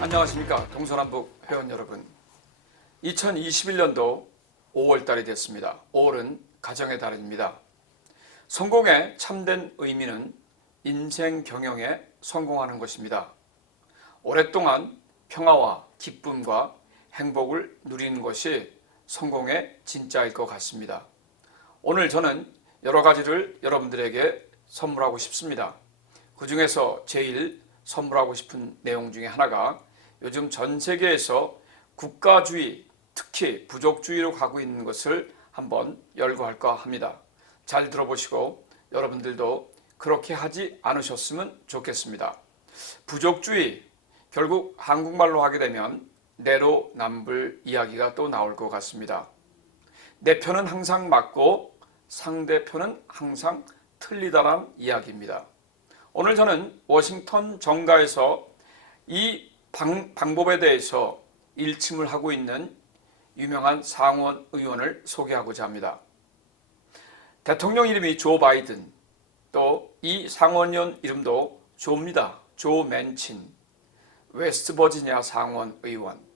안녕하십니까, 동서남북 회원 여러분. 2021년도 5월달이 됐습니다. 5월은 가정의 달입니다. 성공의 참된 의미는 인생 경영에 성공하는 것입니다. 오랫동안 평화와 기쁨과 행복을 누리는 것이 성공의 진짜일 것 같습니다. 오늘 저는 여러 가지를 여러분들에게 선물하고 싶습니다. 그 중에서 제일 선물하고 싶은 내용 중에 하나가 요즘 전 세계에서 국가주의, 특히 부족주의로 가고 있는 것을 한번 열거할까 합니다. 잘 들어보시고 여러분들도 그렇게 하지 않으셨으면 좋겠습니다. 부족주의, 결국 한국말로 하게 되면 내로남불 이야기가 또 나올 것 같습니다. 내 편은 항상 맞고 상대편은 항상 틀리다란 이야기입니다. 오늘 저는 워싱턴 정가에서 이 방법에 대해서 일침을 하고 있는 유명한 상원 의원을 소개하고자 합니다. 대통령 이름이 조 바이든, 또 이 상원의원 이름도 조입니다. 조 맨친, 웨스트버지니아 상원 의원.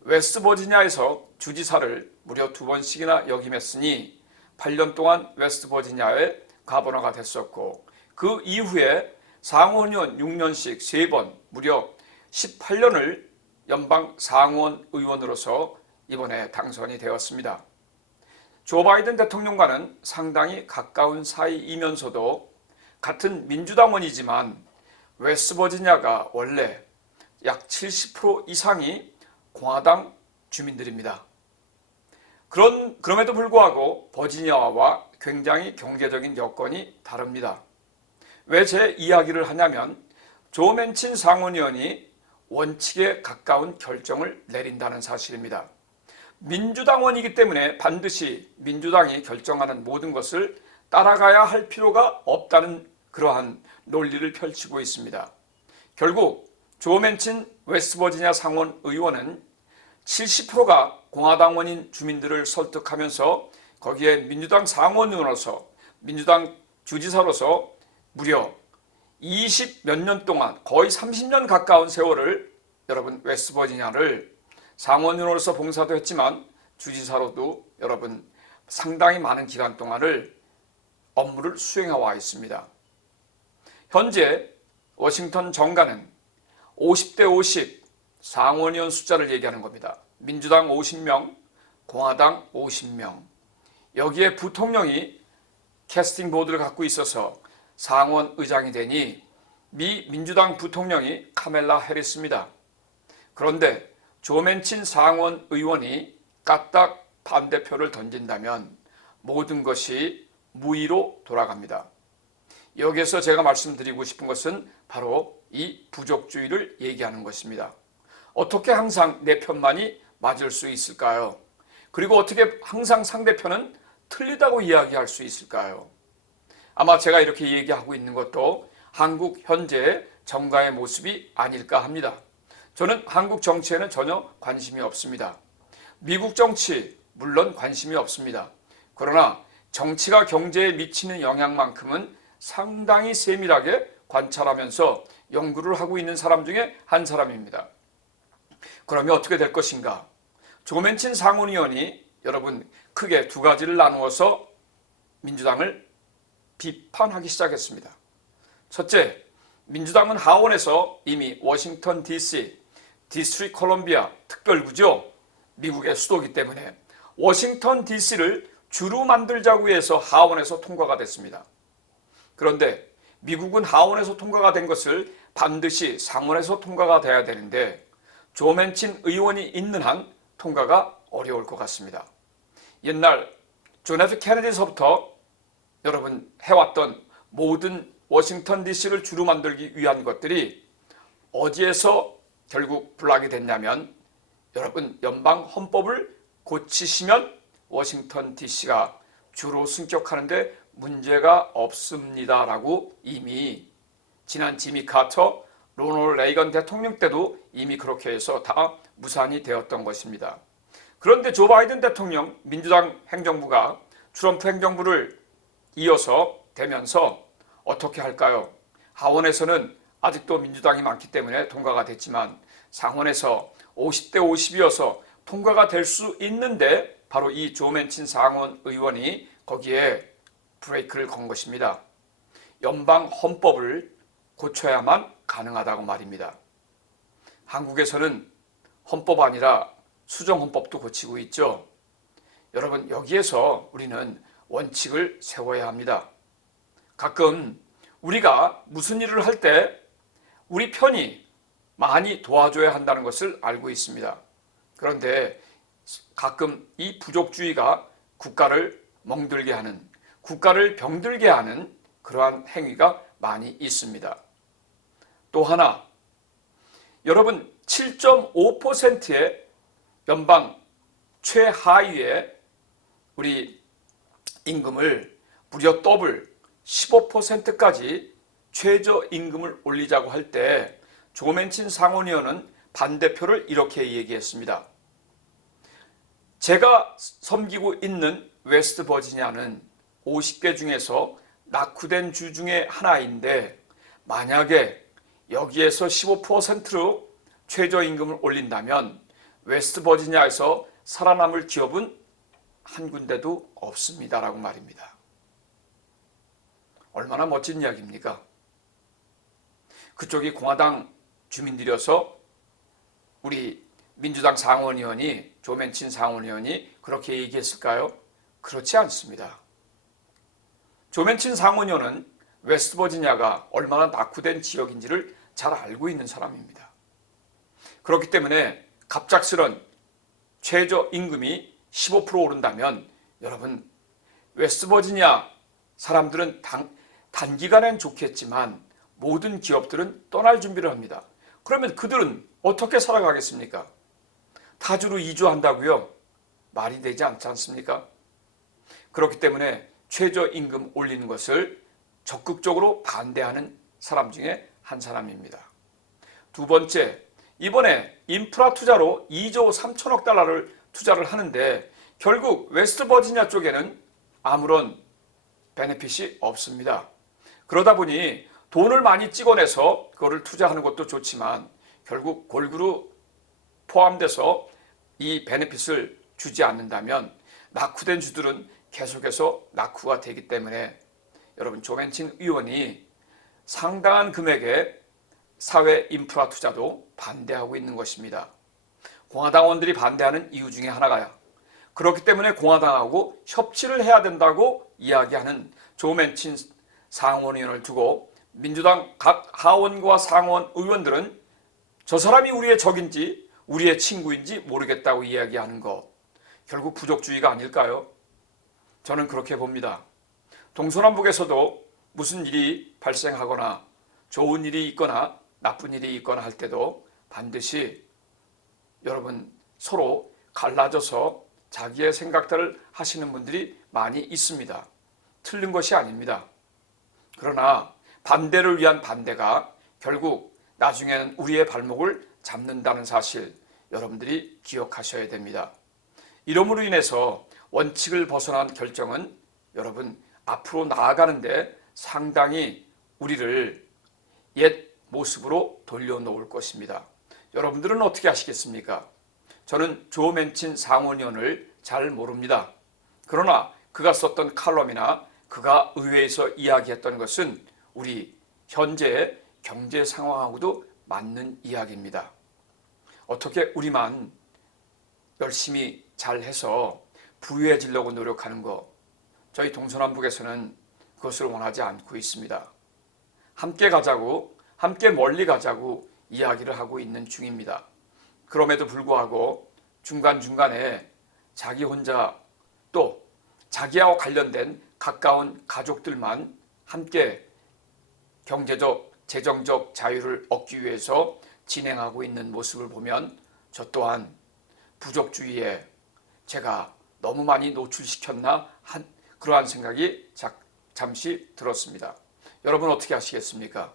웨스트버지니아에서 주지사를 무려 2번씩이나 역임했으니 8년 동안 웨스트버지니아의 가버너가 됐었고, 그 이후에 상원의원 6년씩 3번, 무려 18년을 연방 상원 의원으로서 이번에 당선이 되었습니다. 조 바이든 대통령과는 상당히 가까운 사이이면서도 같은 민주당원이지만 웨스트버지니아가 원래 약 70% 이상이 공화당 주민들입니다. 그럼에도 불구하고 버지니아와 굉장히 경제적인 여건이 다릅니다. 왜 제 이야기를 하냐면 조 맨친 상원의원이 원칙에 가까운 결정을 내린다는 사실입니다. 민주당원이기 때문에 반드시 민주당이 결정하는 모든 것을 따라가야 할 필요가 없다는 그러한 논리를 펼치고 있습니다. 결국 조 맨친 웨스트버지니아 상원 의원은 70%가 공화당원인 주민들을 설득하면서 거기에 민주당 상원의원으로서, 민주당 주지사로서 무려 20몇 년 동안, 거의 30년 가까운 세월을 여러분 웨스트버지니아를 상원의원으로서 봉사도 했지만 주지사로도 여러분 상당히 많은 기간 동안을 업무를 수행해 와 있습니다. 현재 워싱턴 정가는 50대 50 상원의원 숫자를 얘기하는 겁니다. 민주당 50명, 공화당 50명. 여기에 부통령이 캐스팅 보드를 갖고 있어서 상원 의장이 되니 미 민주당 부통령이 카멜라 해리스입니다. 그런데 조 맨친 상원 의원이 까딱 반대표를 던진다면 모든 것이 무의로 돌아갑니다. 여기에서 제가 말씀드리고 싶은 것은 바로 이 부족주의를 얘기하는 것입니다. 어떻게 항상 내 편만이 맞을 수 있을까요? 그리고 어떻게 항상 상대편은 틀리다고 이야기할 수 있을까요? 아마 제가 이렇게 얘기하고 있는 것도 한국 현재의 정가의 모습이 아닐까 합니다. 저는 한국 정치에는 전혀 관심이 없습니다. 미국 정치 물론 관심이 없습니다. 그러나 정치가 경제에 미치는 영향만큼은 상당히 세밀하게 관찰하면서 연구를 하고 있는 사람 중에 한 사람입니다. 그러면 어떻게 될 것인가? 조 맨친 상원의원이 여러분 크게 두 가지를 나누어서 민주당을 비판하기 시작했습니다. 첫째, 민주당은 하원에서 이미 워싱턴 DC, 디스트릭트 콜럼비아 특별구죠. 미국의 수도이기 때문에 워싱턴 DC를 주로 만들자고 해서 하원에서 통과가 됐습니다. 그런데 미국은 하원에서 통과가 된 것을 반드시 상원에서 통과가 돼야 되는데 조 맨친 의원이 있는 한 통과가 어려울 것 같습니다. 옛날 존 F 케네디서부터 여러분 해왔던 모든 워싱턴 DC를 주로 만들기 위한 것들이 어디에서 결국 불락이 됐냐면 여러분 연방 헌법을 고치시면 워싱턴 DC가 주로 승격하는데 문제가 없습니다라고 이미 지난 지미 카터, 로널드 레이건 대통령 때도 이미 그렇게 해서 다 무산이 되었던 것입니다. 그런데 조 바이든 대통령 민주당 행정부가 트럼프 행정부를 이어서 되면서 어떻게 할까요? 하원에서는 아직도 민주당이 많기 때문에 통과가 됐지만 상원에서 50대 50이어서 통과가 될 수 있는데 바로 이 조 맨친 상원 의원이 거기에 브레이크를 건 것입니다. 연방 헌법을 고쳐야만 가능하다고 말입니다. 한국에서는 헌법 아니라 수정 헌법도 고치고 있죠. 여러분, 여기에서 우리는 원칙을 세워야 합니다. 가끔 우리가 무슨 일을 할 때 우리 편이 많이 도와줘야 한다는 것을 알고 있습니다. 그런데 가끔 이 부족주의가 국가를 멍들게 하는, 국가를 병들게 하는 그러한 행위가 많이 있습니다. 또 하나, 여러분 7.5%의 연방 최하위의 우리 임금을 무려 더블 15%까지 최저임금을 올리자고 할 때 조 맨친 상원의원은 반대표를 이렇게 얘기했습니다. 제가 섬기고 있는 웨스트 버지니아는 50개 중에서 낙후된 주 중에 하나인데 만약에 여기에서 15%로 최저임금을 올린다면 웨스트 버지니아에서 살아남을 기업은 한 군데도 없습니다라고 말입니다. 얼마나 멋진 이야기입니까? 그쪽이 공화당 주민들이어서 우리 민주당 상원의원이 조 맨친 상원의원이 그렇게 얘기했을까요? 그렇지 않습니다. 조 맨친 상원의원은 웨스트버지니아가 얼마나 낙후된 지역인지를 잘 알고 있는 사람입니다. 그렇기 때문에 갑작스런 최저임금이 15% 오른다면 여러분 웨스트버지니아 사람들은 단기간엔 좋겠지만 모든 기업들은 떠날 준비를 합니다. 그러면 그들은 어떻게 살아가겠습니까? 타주로 이주한다고요? 말이 되지 않지 않습니까? 그렇기 때문에 최저임금 올리는 것을 적극적으로 반대하는 사람 중에 한 사람입니다. 두 번째, 이번에 인프라 투자로 2조 3천억 달러를 투자를 하는데 결국 웨스트버지니아 쪽에는 아무런 베네핏이 없습니다. 그러다 보니 돈을 많이 찍어내서 그거를 투자하는 것도 좋지만 결국 골고루 포함돼서 이 베네핏을 주지 않는다면 낙후된 주들은 계속해서 낙후가 되기 때문에 여러분 조 맨친 의원이 상당한 금액의 사회 인프라 투자도 반대하고 있는 것입니다. 공화당원들이 반대하는 이유 중에 하나가요. 그렇기 때문에 공화당하고 협치를 해야 된다고 이야기하는 조 맨친 상원의원을 두고 민주당 각 하원과 상원 의원들은 저 사람이 우리의 적인지 우리의 친구인지 모르겠다고 이야기하는 것, 결국 부족주의가 아닐까요? 저는 그렇게 봅니다. 동서남북에서도 무슨 일이 발생하거나 좋은 일이 있거나 나쁜 일이 있거나 할 때도 반드시 여러분 서로 갈라져서 자기의 생각들을 하시는 분들이 많이 있습니다. 틀린 것이 아닙니다. 그러나 반대를 위한 반대가 결국 나중에는 우리의 발목을 잡는다는 사실 여러분들이 기억하셔야 됩니다. 이러므로 인해서 원칙을 벗어난 결정은 여러분 앞으로 나아가는데 상당히 우리를 옛 모습으로 돌려놓을 것입니다. 여러분들은 어떻게 하시겠습니까? 저는 조 맨친 상원의원을 잘 모릅니다. 그러나 그가 썼던 칼럼이나 그가 의회에서 이야기했던 것은 우리 현재의 경제 상황하고도 맞는 이야기입니다. 어떻게 우리만 열심히 잘해서 부유해지려고 노력하는 것, 저희 동서남북에서는 그것을 원하지 않고 있습니다. 함께 가자고, 함께 멀리 가자고 이야기를 하고 있는 중입니다. 그럼에도 불구하고 중간중간에 자기 혼자 또 자기와 관련된 가까운 가족들만 함께 경제적, 재정적 자유를 얻기 위해서 진행하고 있는 모습을 보면 저 또한 부족주의에 제가 너무 많이 노출시켰나 그러한 생각이 잠시 들었습니다. 여러분 어떻게 하시겠습니까?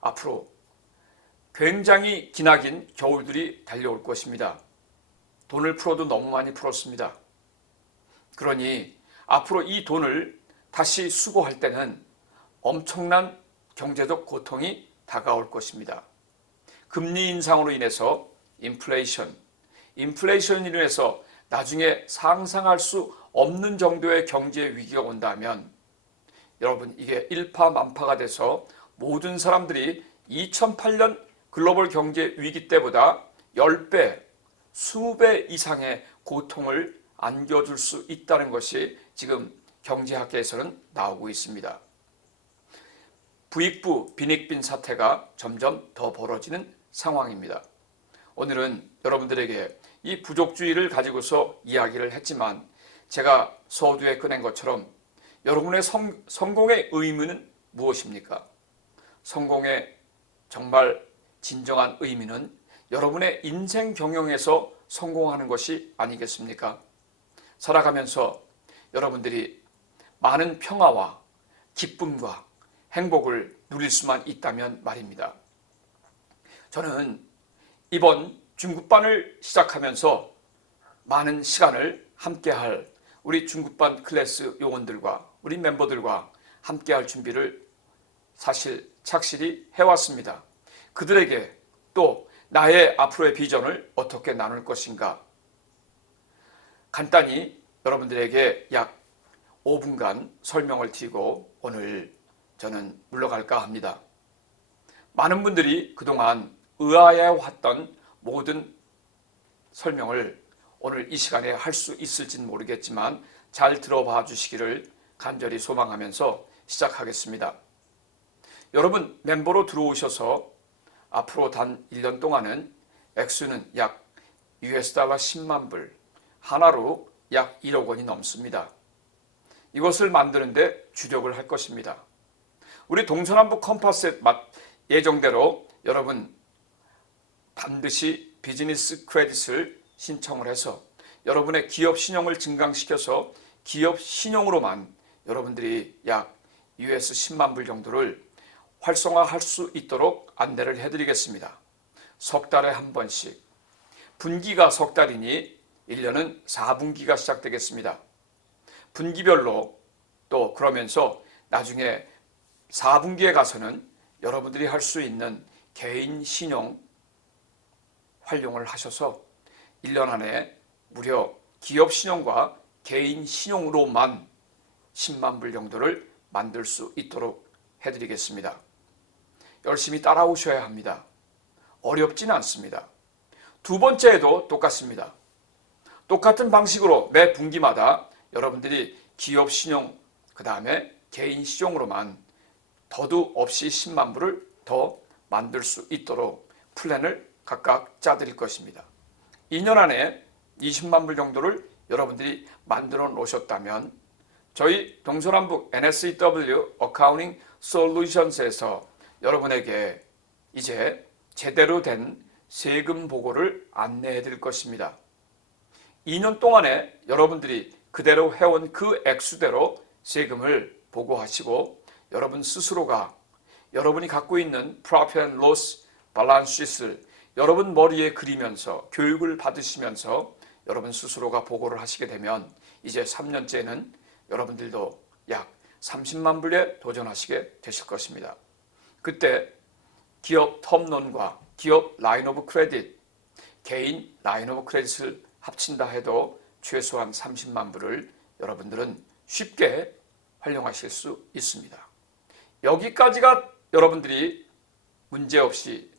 앞으로 굉장히 기나긴 겨울들이 달려올 것입니다. 돈을 풀어도 너무 많이 풀었습니다. 그러니 앞으로 이 돈을 다시 수거할 때는 엄청난 경제적 고통이 다가올 것입니다. 금리 인상으로 인해서 인플레이션으로 인해서 나중에 상상할 수 없는 정도의 경제 위기가 온다면 여러분, 이게 일파만파가 돼서 모든 사람들이 2008년 글로벌 경제 위기 때보다 10배, 20배 이상의 고통을 안겨줄 수 있다는 것이 지금 경제학계에서는 나오고 있습니다. 부익부 빈익빈 사태가 점점 더 벌어지는 상황입니다. 오늘은 여러분들에게 이 부족주의를 가지고서 이야기를 했지만 제가 서두에 꺼낸 것처럼 여러분의 성공의 의미는 무엇입니까? 성공의 정말 진정한 의미는 여러분의 인생 경영에서 성공하는 것이 아니겠습니까? 살아가면서 여러분들이 많은 평화와 기쁨과 행복을 누릴 수만 있다면 말입니다. 저는 이번 중급반을 시작하면서 많은 시간을 함께할 우리 중급반 클래스 요원들과 우리 멤버들과 함께할 준비를 사실 착실히 해왔습니다. 그들에게 또 나의 앞으로의 비전을 어떻게 나눌 것인가 간단히 여러분들에게 약 5분간 설명을 드리고 오늘 저는 물러갈까 합니다. 많은 분들이 그동안 의아해왔던 모든 설명을 오늘 이 시간에 할 수 있을지는 모르겠지만 잘 들어봐 주시기를 간절히 소망하면서 시작하겠습니다. 여러분 멤버로 들어오셔서 앞으로 단 1년 동안은 액수는 약 US 달러 10만 불, 하나로 약 1억 원이 넘습니다. 이것을 만드는데 주력을 할 것입니다. 우리 동서남북 컴파스의 예정대로 여러분 반드시 비즈니스 크레딧을 신청을 해서 여러분의 기업 신용을 증강시켜서 기업 신용으로만 여러분들이 약 US 10만 불 정도를 활성화할 수 있도록 안내를 해드리겠습니다. 석 달에 한 번씩. 분기가 석 달이니 1년은 4분기가 시작되겠습니다. 분기별로 또 그러면서 나중에 4분기에 가서는 여러분들이 할 수 있는 개인 신용 활용을 하셔서 1년 안에 무려 기업 신용과 개인 신용으로만 10만 불 정도를 만들 수 있도록 해드리겠습니다. 열심히 따라오셔야 합니다. 어렵지는 않습니다. 두 번째에도 똑같습니다. 똑같은 방식으로 매 분기마다 여러분들이 기업 신용 그 다음에 개인 신용으로만 더도 없이 10만 불을 더 만들 수 있도록 플랜을 각각 짜드릴 것입니다. 2년 안에 20만 불 정도를 여러분들이 만들어 놓으셨다면 저희 동서남북 NSEW 어카운팅 솔루션스에서 여러분에게 이제 제대로 된 세금 보고를 안내해 드릴 것입니다. 2년 동안에 여러분들이 그대로 해온 그 액수대로 세금을 보고하시고 여러분 스스로가 여러분이 갖고 있는 Profit and Loss Balance Sheet을 여러분 머리에 그리면서 교육을 받으시면서 여러분 스스로가 보고를 하시게 되면 이제 3년째는 여러분들도 약 30만 불에 도전하시게 되실 것입니다. 그때 기업 텀론과 기업 라인 오브 크레딧, 개인 라인 오브 크레딧을 합친다 해도 최소한 30만 불을 여러분들은 쉽게 활용하실 수 있습니다. 여기까지가 여러분들이 문제없이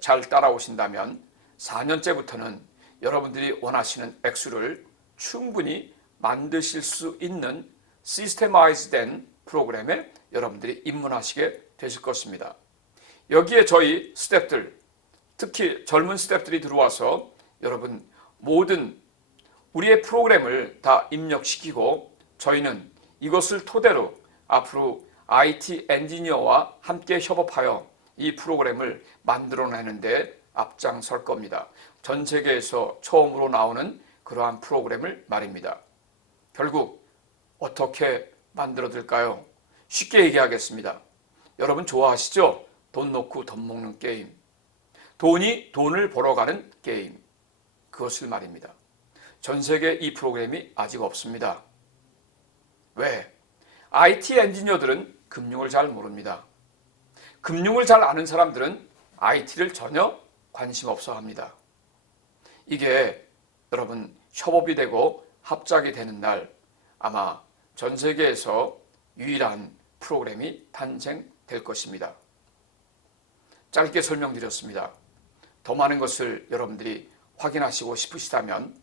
잘 따라오신다면 4년째부터는 여러분들이 원하시는 액수를 충분히 만드실 수 있는 시스테마이즈된 프로그램에 여러분들이 입문하시게 되실 것입니다. 여기에 저희 스태프들, 특히 젊은 스태프들이 들어와서 여러분 모든 우리의 프로그램을 다 입력시키고 저희는 이것을 토대로 앞으로 IT 엔지니어와 함께 협업하여 이 프로그램을 만들어내는데 앞장설 겁니다. 전 세계에서 처음으로 나오는 그러한 프로그램을 말입니다. 결국 어떻게 만들어질까요? 쉽게 얘기하겠습니다. 여러분 좋아하시죠? 돈 놓고 돈 먹는 게임. 돈이 돈을 벌어가는 게임. 그것을 말입니다. 전 세계 이 프로그램이 아직 없습니다. 왜? IT 엔지니어들은 금융을 잘 모릅니다. 금융을 잘 아는 사람들은 IT를 전혀 관심 없어 합니다. 이게 여러분 협업이 되고 합작이 되는 날 아마 전 세계에서 유일한 프로그램이 탄생될 것입니다. 짧게 설명드렸습니다. 더 많은 것을 여러분들이 확인하시고 싶으시다면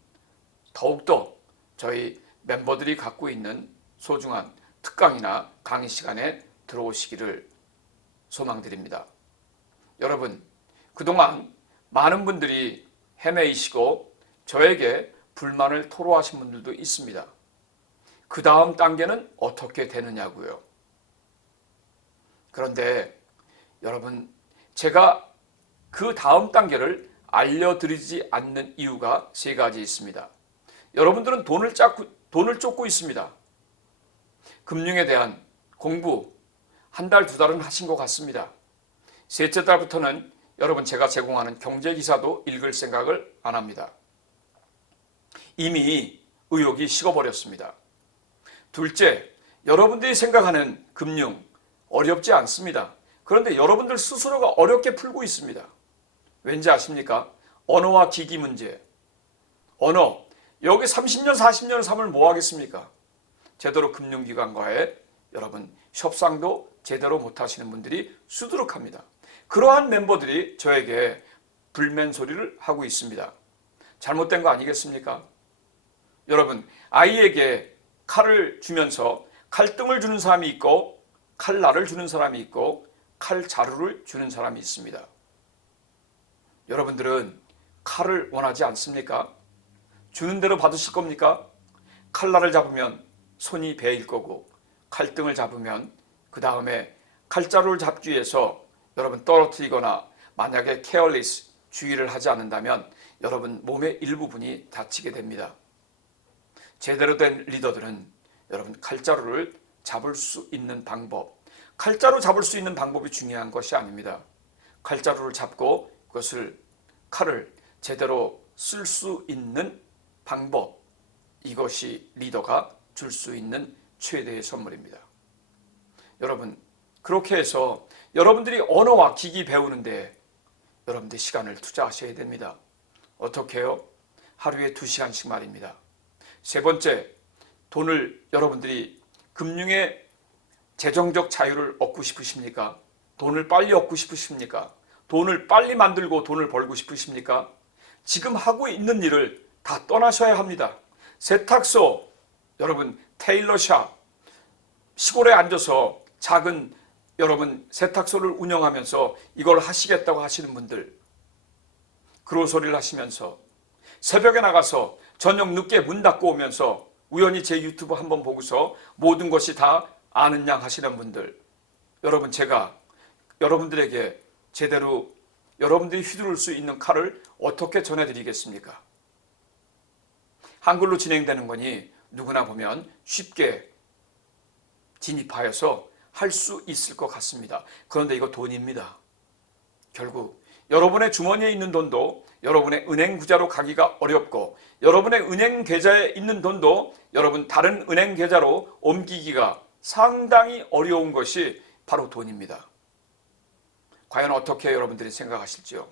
더욱더 저희 멤버들이 갖고 있는 소중한 특강이나 강의 시간에 들어오시기를 소망드립니다. 여러분, 그동안 많은 분들이 헤매이시고 저에게 불만을 토로하신 분들도 있습니다. 그 다음 단계는 어떻게 되느냐고요. 그런데 여러분, 제가 그 다음 단계를 알려드리지 않는 이유가 세 가지 있습니다. 여러분들은 돈을 쫓고 있습니다. 금융에 대한 공부 한 달, 두 달은 하신 것 같습니다. 셋째 달부터는 여러분 제가 제공하는 경제기사도 읽을 생각을 안 합니다. 이미 의욕이 식어버렸습니다. 둘째, 여러분들이 생각하는 금융 어렵지 않습니다. 그런데 여러분들 스스로가 어렵게 풀고 있습니다. 왠지 아십니까? 언어와 기기 문제. 언어, 여기 30년, 40년 삶을 뭐 하겠습니까? 제대로 금융기관과의 여러분 협상도 제대로 못하시는 분들이 수두룩합니다. 그러한 멤버들이 저에게 불맨소리를 하고 있습니다. 잘못된 거 아니겠습니까? 여러분, 아이에게 칼을 주면서 칼등을 주는 사람이 있고 칼날을 주는 사람이 있고 칼자루를 주는 사람이 있습니다. 여러분들은 칼을 원하지 않습니까? 주는 대로 받으실 겁니까? 칼날을 잡으면 손이 베일 거고 칼등을 잡으면 그 다음에 칼자루를 잡기 위해서 여러분 떨어뜨리거나 만약에 케어리스 주의를 하지 않는다면 여러분 몸의 일부분이 다치게 됩니다. 제대로 된 리더들은 여러분 칼자루를 잡을 수 있는 방법, 칼자루 잡을 수 있는 방법이 중요한 것이 아닙니다. 칼자루를 잡고 그것을 칼을 제대로 쓸 수 있는 방법, 이것이 리더가 줄 수 있는 최대의 선물입니다. 여러분, 그렇게 해서 여러분들이 언어와 기기 배우는데 여러분들 시간을 투자하셔야 됩니다. 어떻게 해요? 하루에 2시간씩 말입니다. 세 번째, 돈을 여러분들이 금융의 재정적 자유를 얻고 싶으십니까? 돈을 빨리 얻고 싶으십니까? 돈을 빨리 만들고 돈을 벌고 싶으십니까? 지금 하고 있는 일을 다 떠나셔야 합니다. 세탁소, 여러분 테일러샵, 시골에 앉아서 작은 여러분 세탁소를 운영하면서 이걸 하시겠다고 하시는 분들, 그로소리를 하시면서 새벽에 나가서 저녁 늦게 문 닫고 오면서 우연히 제 유튜브 한번 보고서 모든 것이 다 아는 양 하시는 분들, 여러분 제가 여러분들에게 제대로 여러분들이 휘두를 수 있는 칼을 어떻게 전해드리겠습니까? 한글로 진행되는 거니 누구나 보면 쉽게 진입하여서 할 수 있을 것 같습니다. 그런데 이거 돈입니다. 결국 여러분의 주머니에 있는 돈도 여러분의 은행 계좌로 가기가 어렵고 여러분의 은행 계좌에 있는 돈도 여러분 다른 은행 계좌로 옮기기가 상당히 어려운 것이 바로 돈입니다. 과연 어떻게 여러분들이 생각하실지요?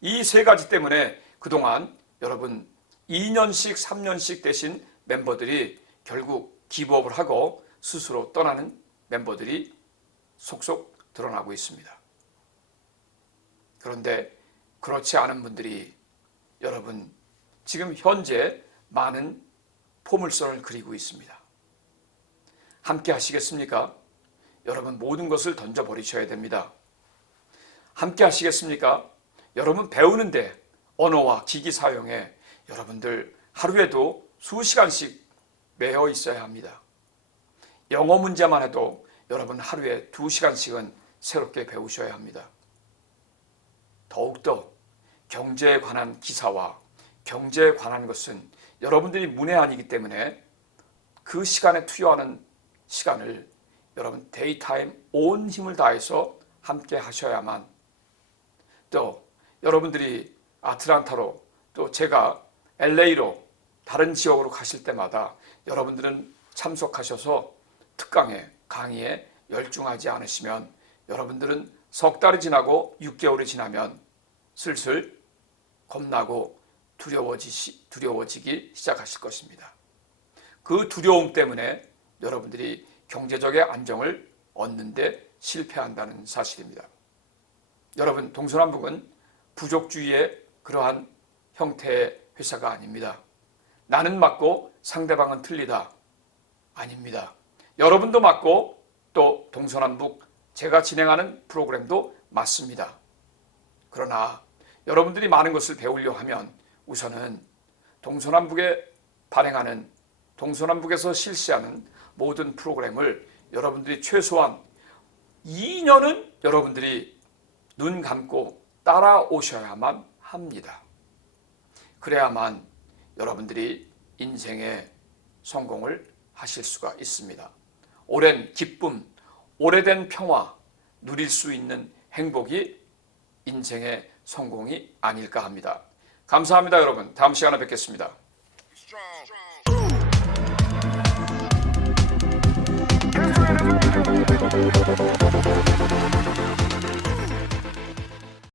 이 세 가지 때문에 그동안 여러분 2년씩 3년씩 되신 멤버들이 결국 기부업을 하고 스스로 떠나는 멤버들이 속속 드러나고 있습니다. 그런데 그렇지 않은 분들이 여러분 지금 현재 많은 포물선을 그리고 있습니다. 함께 하시겠습니까? 여러분 모든 것을 던져버리셔야 됩니다. 함께 하시겠습니까? 여러분 배우는데 언어와 기기 사용에 여러분들 하루에도 수시간씩 매여 있어야 합니다. 영어 문제만 해도 여러분 하루에 2시간씩은 새롭게 배우셔야 합니다. 더욱더 경제에 관한 기사와 경제에 관한 것은 여러분들이 문외한이기 때문에 그 시간에 투여하는 시간을 여러분 데이타임 온 힘을 다해서 함께 하셔야만, 또 여러분들이 아틀란타로 또 제가 LA로 다른 지역으로 가실 때마다 여러분들은 참석하셔서 특강에 강의에 열중하지 않으시면 여러분들은 석 달이 지나고 6개월이 지나면 슬슬 겁나고 두려워지기 시작하실 것입니다. 그 두려움 때문에 여러분들이 경제적인 안정을 얻는데 실패한다는 사실입니다. 여러분, 동서남북은 부족주의의 그러한 형태의 회사가 아닙니다. 나는 맞고 상대방은 틀리다. 아닙니다. 여러분도 맞고 또 동서남북 제가 진행하는 프로그램도 맞습니다. 그러나 여러분들이 많은 것을 배우려 하면 우선은 동서남북에 발행하는 동서남북에서 실시하는 모든 프로그램을 여러분들이 최소한 2년은 여러분들이 눈 감고 따라오셔야만 합니다. 그래야만 여러분들이 인생의 성공을 하실 수가 있습니다. 오랜 기쁨, 오래된 평화, 누릴 수 있는 행복이 인생의 성공이 아닐까 합니다. 감사합니다, 여러분. 다음 시간에 뵙겠습니다. Strong.